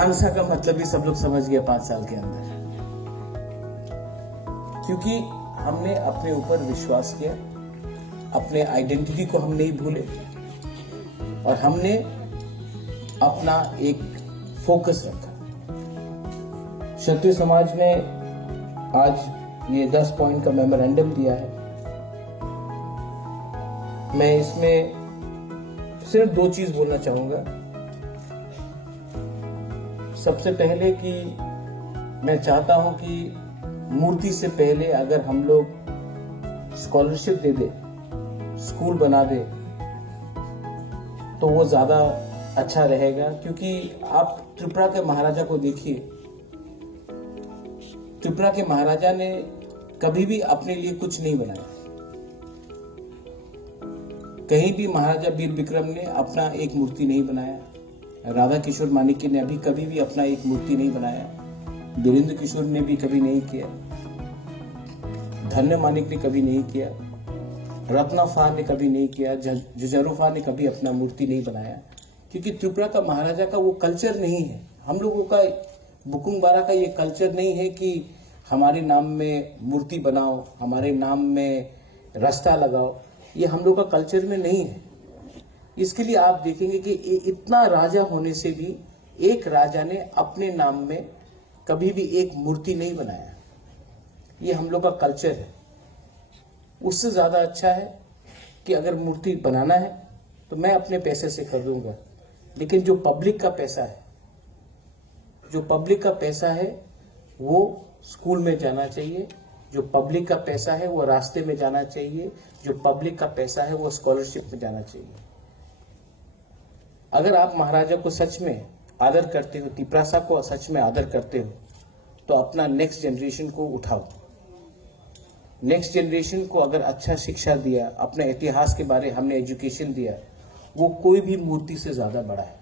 थांगसा का मतलब भी सब लोग समझ गए 5 साल के अंदर, क्योंकि हमने अपने ऊपर विश्वास किया, अपने आइडेंटिटी को हम नहीं भूले और हमने अपना एक फोकस रखा। क्षत्रिय समाज ने आज ये 10 पॉइंट का मेमोरेंडम दिया है। मैं इसमें सिर्फ 2 चीज बोलना चाहूंगा। सबसे पहले कि मैं चाहता हूं कि मूर्ति से पहले अगर हम लोग स्कॉलरशिप दे दे, स्कूल बना दे, तो वो ज्यादा अच्छा रहेगा। क्योंकि आप त्रिपुरा के महाराजा को देखिए, त्रिपुरा के महाराजा ने कभी भी अपने लिए कुछ नहीं बनाया। कहीं भी महाराजा वीर विक्रम ने अपना एक मूर्ति नहीं बनाया, राधा किशोर मानिक्य ने अभी कभी भी अपना एक मूर्ति नहीं बनाया, वीरेंद्र किशोर ने भी कभी नहीं किया, धन्य मानिक ने कभी नहीं किया, रत्नाफा ने कभी नहीं किया, जुजरूफा ने कभी अपना मूर्ति नहीं बनाया। क्योंकि त्रिपुरा का महाराजा का वो कल्चर नहीं है। हम लोगों का बुकुंग बारा का ये कल्चर नहीं है कि हमारे नाम में मूर्ति बनाओ, हमारे नाम में रास्ता लगाओ। ये हम लोग का कल्चर में नहीं है। इसके लिए आप देखेंगे कि इतना राजा होने से भी एक राजा ने अपने नाम में कभी भी एक मूर्ति नहीं बनाया। ये हम लोग का कल्चर है। उससे ज्यादा अच्छा है कि अगर मूर्ति बनाना है तो मैं अपने पैसे से खरीदूंगा, लेकिन जो पब्लिक का पैसा है, जो पब्लिक का पैसा है वो स्कूल में जाना चाहिए, जो पब्लिक का पैसा है वो रास्ते में जाना चाहिए, जो पब्लिक का पैसा है वो स्कॉलरशिप में जाना चाहिए। अगर आप महाराजा को सच में आदर करते हो, तिपरासा को सच में आदर करते हो, तो अपना नेक्स्ट जनरेशन को उठाओ। नेक्स्ट जनरेशन को अगर अच्छा शिक्षा दिया, अपने इतिहास के बारे हमने एजुकेशन दिया, वो कोई भी मूर्ति से ज्यादा बड़ा है।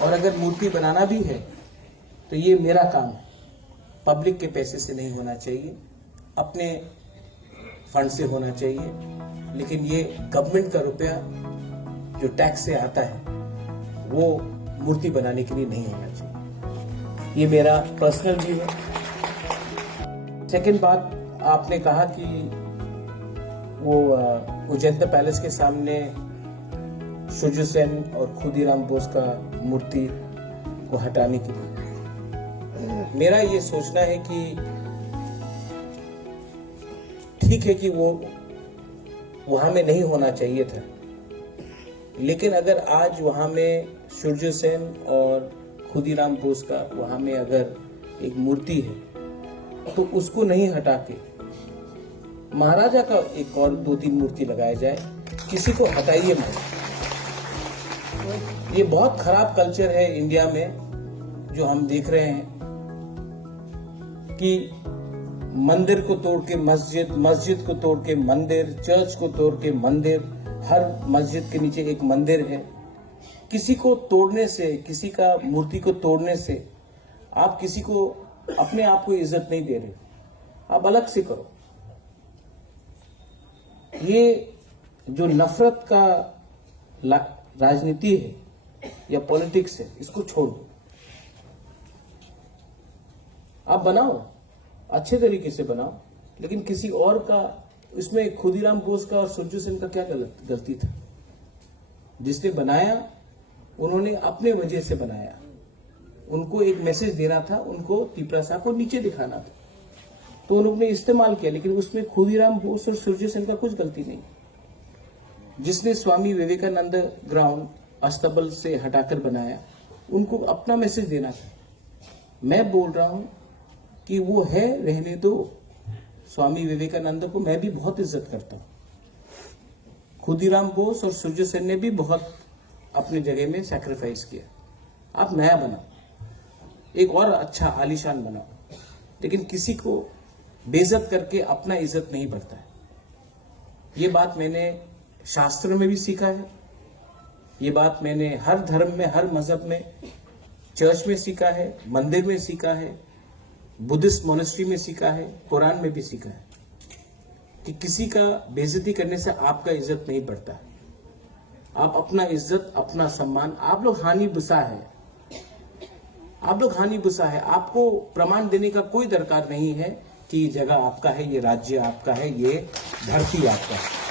और अगर मूर्ति बनाना भी है तो ये मेरा काम है, पब्लिक के पैसे से नहीं होना चाहिए, अपने फंड से होना चाहिए। लेकिन ये गवर्नमेंट का रुपया जो टैक्स से आता है वो मूर्ति बनाने के लिए नहीं होना चाहिए। ये मेरा पर्सनल व्यू है। सेकंड बात, आपने कहा कि वो उजैंता पैलेस के सामने शुजू सेन और खुदीराम बोस का मूर्ति को हटाने के लिए मेरा ये सोचना है कि ठीक है कि वो वहां में नहीं होना चाहिए था, लेकिन अगर आज वहां में शुरजू सेन और खुदीराम बोस का वहां में अगर एक मूर्ति है तो उसको नहीं हटा के महाराजा का एक और 2-3 मूर्ति लगाया जाए। किसी को हटाइए मत। ये बहुत खराब कल्चर है इंडिया में जो हम देख रहे हैं कि मंदिर को तोड़ के मस्जिद, मस्जिद को तोड़ के मंदिर, चर्च को तोड़ के मंदिर, हर मस्जिद के नीचे एक मंदिर है। किसी को तोड़ने से, किसी का मूर्ति को तोड़ने से आप किसी को अपने आप को इज्जत नहीं दे रहे, आप अलग से करो। ये जो नफरत का राजनीति है या पॉलिटिक्स है, इसको छोड़ो। आप बनाओ, अच्छे तरीके से बनाओ, लेकिन किसी और का, इसमें खुदीराम बोस का और सुरजू सेन का क्या गलती था? जिसने बनाया उन्होंने अपने वजह से बनाया, उनको एक मैसेज देना था, उनको तिपरासा को नीचे दिखाना था, तो उन्होंने इस्तेमाल किया। लेकिन उसमें खुदीराम बोस और सुरजू सेन का कुछ गलती नहीं। जिसने स्वामी विवेकानंद ग्राउंड अस्तबल से हटाकर बनाया, उनको अपना मैसेज देना था। मैं बोल रहा हूं कि वो है, रहने दो। स्वामी विवेकानंद को मैं भी बहुत इज्जत करता हूं। खुदीराम बोस और सुरजू सेन ने भी बहुत अपने जगह में सैक्रिफाइस किया। आप नया बनाओ, एक और अच्छा आलीशान बनाओ, लेकिन किसी को बेइज्जत करके अपना इज्जत नहीं बढ़ता है। ये बात मैंने शास्त्र में भी सीखा है, ये बात मैंने हर धर्म में, हर मजहब में, चर्च में सीखा है, मंदिर में सीखा है, बुद्धिस्ट मोनेस्ट्री में सीखा है, कुरान में भी सीखा है कि किसी का बेइज्जती करने से आपका इज्जत नहीं बढ़ता है। आप अपना इज्जत, अपना सम्मान, आप लोग हानि बुसा है, आप लोग हानि बुसा है। आपको प्रमाण देने का कोई दरकार नहीं है कि ये जगह आपका है, ये राज्य आपका है, ये धरती आपका है।